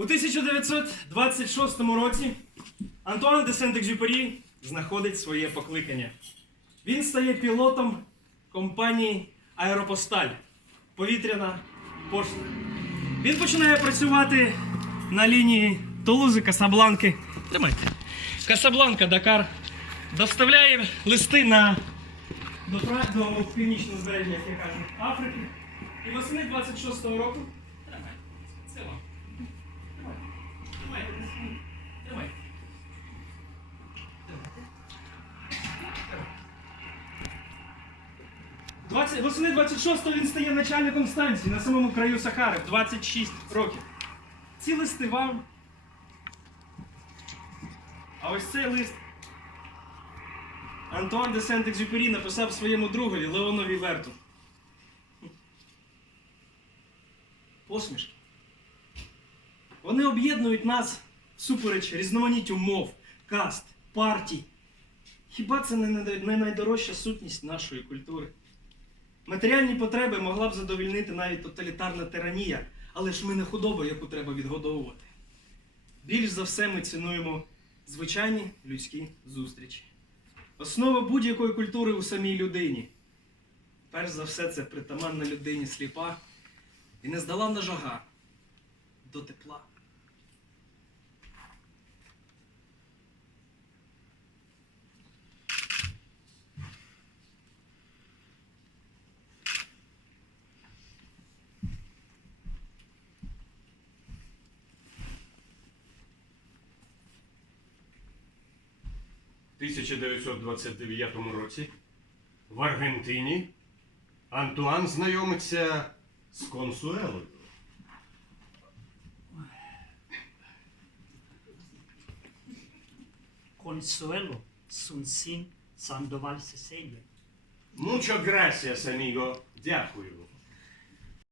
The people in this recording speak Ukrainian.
У 1926 році Антуан де Сент-Екзюпері знаходить своє покликання. Він стає пілотом компанії Аеропосталь повітряна пошта. Він починає працювати на лінії Тулузи, Касабланки. Тримайте. Касабланка, Дакар. Доставляє листи на до, до північного збережжя, як я кажу, Африки. І восени 26-го року. Тримайте. Це вам. Тримайте. Тримайте. Тримайте. Тримайте. 20, восени 26-го він стає начальником станції на самому краю Сахари в 26 років. Ці листи вам. А ось цей лист Антуан де Сент-Екзюпері написав своєму другові Леонові Верту. Посмішки. Вони об'єднують нас всупереч різноманіттю мов, каст, партій. Хіба це не найдорожча сутність нашої культури? Матеріальні потреби могла б задовільнити навіть тоталітарна тиранія, але ж ми не худоба, яку треба відгодовувати. Більш за все ми цінуємо звичайні людські зустрічі. Основа будь-якої культури у самій людині. Перш за все, це притаманна людині сліпа і нездоланна жага до тепла. 1929 році в Аргентині Антуан знайомиться з консуелою. Consuelo, sun sin Sandoval Cecilia. Mucho gracias, amigo. Дякую.